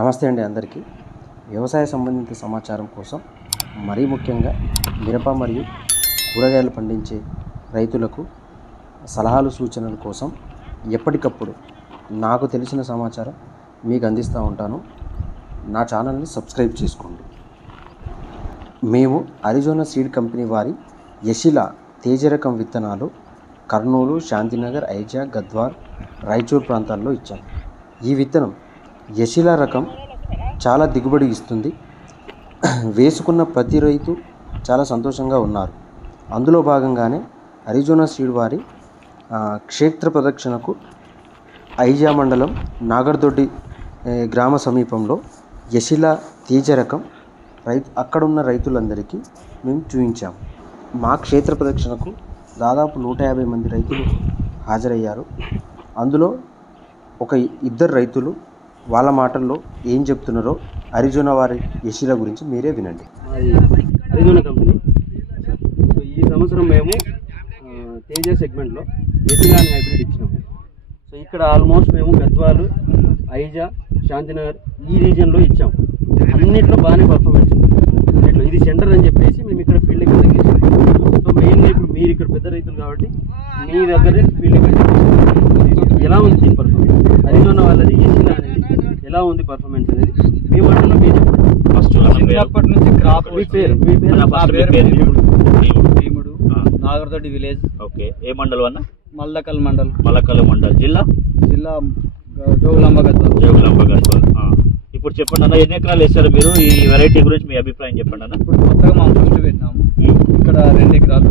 నమస్తే అండి అందరికీ. వ్యవసాయ సంబంధిత సమాచారం కోసం మరీ ముఖ్యంగా మిరప మరియు కూరగాయలు పండించే రైతులకు సలహాలు సూచనల కోసం ఎప్పటికప్పుడు నాకు తెలిసిన సమాచారం మీకు అందిస్తూ ఉంటాను. నా ఛానల్ని సబ్స్క్రైబ్ చేసుకోండి. మేము అరిజోనా సీడ్ కంపెనీ వారి యశిలా తేజ రకం విత్తనాలు కర్నూలు, శాంతినగర్, ఐజా, గద్వార్, రాయచూర్ ప్రాంతాల్లో ఇచ్చాము. ఈ విత్తనం యశిలా రకం చాలా దిగుబడి ఇస్తుంది. వేసుకున్న ప్రతి రైతు చాలా సంతోషంగా ఉన్నారు. అందులో భాగంగానే అరిజోనా సీడ్ వారి క్షేత్ర ప్రదక్షిణకు ఐజా మండలం నాగర్దొడ్డి గ్రామ సమీపంలో యశిలా తేజ రకం అక్కడున్న రైతులందరికీ మేము చూపించాము. మా క్షేత్ర ప్రదక్షిణకు దాదాపు 150 మంది రైతులు హాజరయ్యారు. అందులో ఒక ఇద్దరు రైతులు వాళ్ళ మాటల్లో ఏం చెప్తున్నారో అరిజోనా వారి యశిలా గురించి మీరే వినండి. అరిజోనా కంపెనీ ఈ సంవత్సరం మేము తేజ సెగ్మెంట్లో యశిలా అనే హైబ్రిడ్ ఇచ్చినాము. సో ఇక్కడ ఆల్మోస్ట్ మేము గద్వాలు, ఐజా, శాంతినగర్ ఈ రీజియన్లో ఇచ్చాము. అన్నిట్లో బాగానే పర్ఫార్మెన్స్ ఉంది. అన్నిట్లో ఇది సెంటర్ అని చెప్పేసి మేము ఇక్కడ ఫీల్డ్ కింద గీసాము. సో మెయిన్గా ఇప్పుడు మీరు ఇక్కడ పెద్ద రైతులు కాబట్టి మీ దగ్గరే ఫీల్డ్ ఎలా ఉంది దీని పర్ఫార్మెన్స్, అరిజోనా వాళ్ళది యశిలా అనేది ఎలా ఉంది పర్ఫార్మెన్స్ అనేది మీ మాటలో మీరు ఫస్ట్ చిన్నప్పటి నుంచి క్రాప్ భీముడు నాగర్దొడ్డి విలేజ్. ఓకే, ఏ మండలం అన్న? మల్లకల్ మండల్. జిల్లా జోగులాంబ గద్వాల్. ఇప్పుడు చెప్పండి అన్న, ఎన్ని ఎకరాలు వేస్తారు మీరు? ఈ వెరైటీ గురించి మీ అభిప్రాయం చెప్పండి అన్న. ఇప్పుడు కొత్తగా మనం ఫస్ట్ పెట్టినాము, ఇక్కడ 2 ఎకరాలు.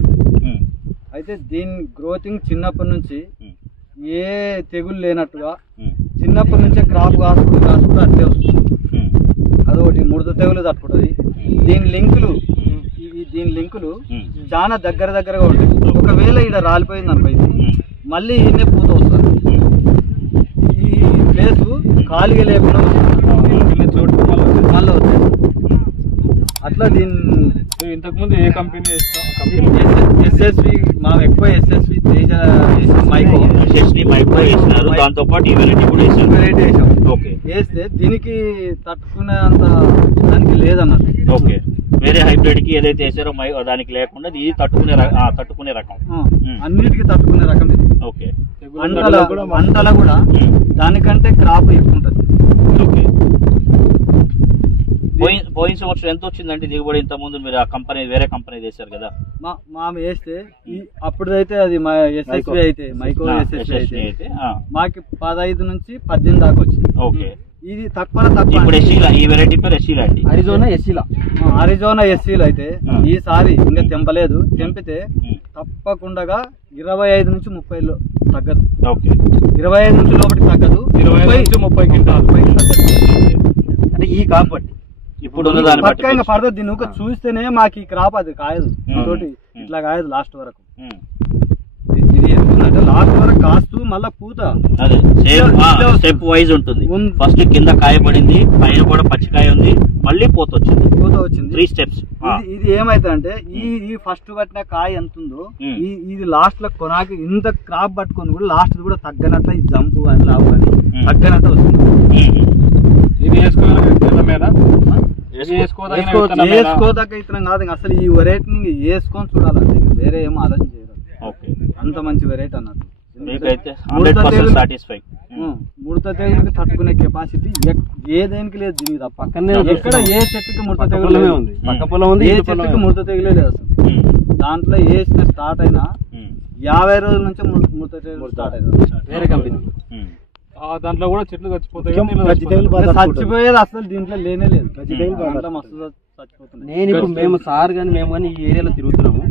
అయితే దీని గ్రోతింగ్ చిన్నప్పటి నుంచి ఏ తెగులు లేనట్టుగా చిన్నప్పటి నుంచే క్రాప్ కాసుకుంటూ అట్లే వస్తుంది. అదొకటి ముడత తెగులు తట్టుకుంటుంది. దీని లింకులు చాలా దగ్గరగా ఉంటాయి. ఒకవేళ ఇక్కడ రాలిపోయింది అనుకో, మళ్ళీ ఈయనే పూత వస్తుంది. ఈ ప్లేసు ఖాళీగా లేకుండా చోటు మళ్ళీ వస్తుంది. అట్లా ఇంతకుముందు ఏ కంపెనీ ఎస్ఎస్వి మా ఎక్కువ ఎస్ఎస్వి తేజ మైకో వేసినారు. దాంతో పాటు ఈ వెరైటీ కూడా వెరైటీ వేసాం. ఓకే, వేస్తే దీనికి తట్టుకునే అంత దానికి లేదన్నట్టు. ఓకే, వేరే హైబ్రిడ్ కి ఏదైతే వేసారో దానికి లేకుండా ఇది తట్టుకునే రకం, అన్నిటికీ తట్టుకునే రకం ఇది. ఓకే, వంటల కూడా దానికంటే క్రాప్ ఎక్కువ ఉంటుంది. ఓకే, పోయిన సంవత్సరం ఎంత వచ్చిందండి దిగుబడి? ఇంత ముందు మీరు ఆ కంపెనీ వేరే కంపెనీ చేశారు కదా, మా వేస్తే అప్పుడైతే అది మా ఎస్ఎస్వి అయితే మైకో ఎస్ఎస్వి అయితే మాకు 15 నుంచి 18 దాకా వచ్చింది. ఓకే, ఇది తక్కువ. ఇప్పుడు ఈ వెరైటీ పేరు యశిలా అండి, అరిజోనా ఎస్సీలు అయితే ఈసారి ఇంకా తెంపలేదు. తెంపితే తప్పకుండా 25 నుంచి 30 తగ్గదు. ఓకే, 25 నుంచి లోపలికి తగ్గదు. 20 నుంచి 30 క్వింటాలు అంటే ఈ కాబట్టి ఇప్పుడు ఫర్దర్ దీన్ని ఒక చూస్తేనే మాకు ఈ క్రాప్ అది కాయదు. తోటి ఇట్లా కాయదు లాస్ట్ వరకు. ఇది ఎందుకంటే లాస్ట్ వరకు కాస్తూ మళ్ళా పూత స్టెప్ వైజ్ ఉంటుంది. ఫస్ట్ కింద కాయ పడింది, పైన కూడా పచ్చికాయ ఉంది, మళ్ళీ పూత వచ్చింది. 3 స్టెప్స్. ఇది ఏమైతే ఈ ఫస్ట్ పట్టిన కాయ ఎంత ఉందో ఇది లాస్ట్ లో కొనాకి ఇంత క్రాప్ పట్టుకొని కూడా లాస్ట్ కూడా తగ్గనట్ల ఈ జంపు అని లావు అని తగ్గనట్టు వస్తుంది. ఇది వేసుకోదగ్గ ఇతనం కాదు అసలు. ఈ వెరైటీని వేసుకొని చూడాలంటే వేరే ఏమో ఆలోచన చేయరు. అంత మంచి వెరైటీ అన్నట్టు. ముడత తెగులకి తట్టుకునే కెపాసిటీ ఏ దేనికి లేదు దీనికి తప్ప. పక్కనే ఎక్కడ ఏ చెట్టుకి ముడత తెగులే ఉంది, పక్క పొలం ఉంది, ఏ చెట్టుకి ముడత తెగులే లేదు అసలు. దాంట్లో వేసిన స్టార్ట్ అయినా 50 రోజుల నుంచి ముడత తెగులు స్టార్ట్ అవుతుంది. వేరే కంపెనీ దాంట్లో కూడా చెట్లు చచ్చిపోతాయి. చచ్చిపోయేది అసలు దీంట్లో లేనే లేదు. మస్తు చచ్చిపోతుంది. నేను ఇప్పుడు మేము కానీ ఈ ఏరియాలో తిరుగుతున్నాము.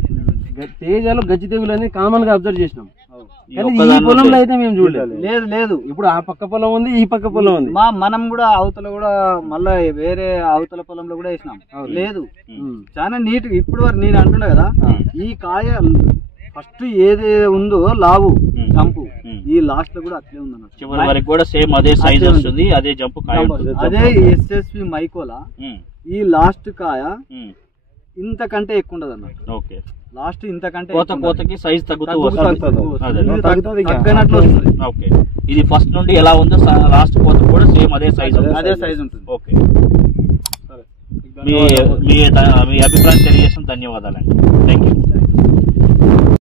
తేజాలో గజ్జి తెగులు అనేది కామన్ గా అబ్జర్వ్ చేసినాం. కానీ ఈ పొలంలో అయితే మేము చూడలేదు. లేదు ఇప్పుడు ఆ పక్క పొలం ఉంది, ఈ పక్క పొలం ఉంది. మనం కూడా అవతల కూడా మళ్ళా వేరే అవతల పొలంలో కూడా వేసినాం. లేదు, చాలా నీట్. ఇప్పుడు వరకు నేను అంటున్నా కదా, ఈ కాయ ఫస్ట్ ఏది ఉందో లావు జంపు ఈ లాస్ట్ లో కూడా అట్లే ఉంది. చివరి వరకు కూడా సేమ్ అదే సైజ్ వస్తుంది, అదే జంపు కాయ. అదే ఎస్ఎస్వి మైకోలా ఈ లాస్ట్ కాయ ఇంతకంటే ఎక్కువ ఉండదు అన్నట్టు. ఓకే, లాస్ట్ ఇంతకంటే కోతకి సైజ్ తగ్గుతూ తగ్గినట్లు వస్తుంది. ఓకే, ఇది ఫస్ట్ నుండి ఎలా ఉందో లాస్ట్ కోత కూడా సేమ్ అదే సైజ్ ఉంటుంది. ఓకే, మీ అభిప్రాయం తెలియజేసిన ధన్యవాదాలండి. Thank you.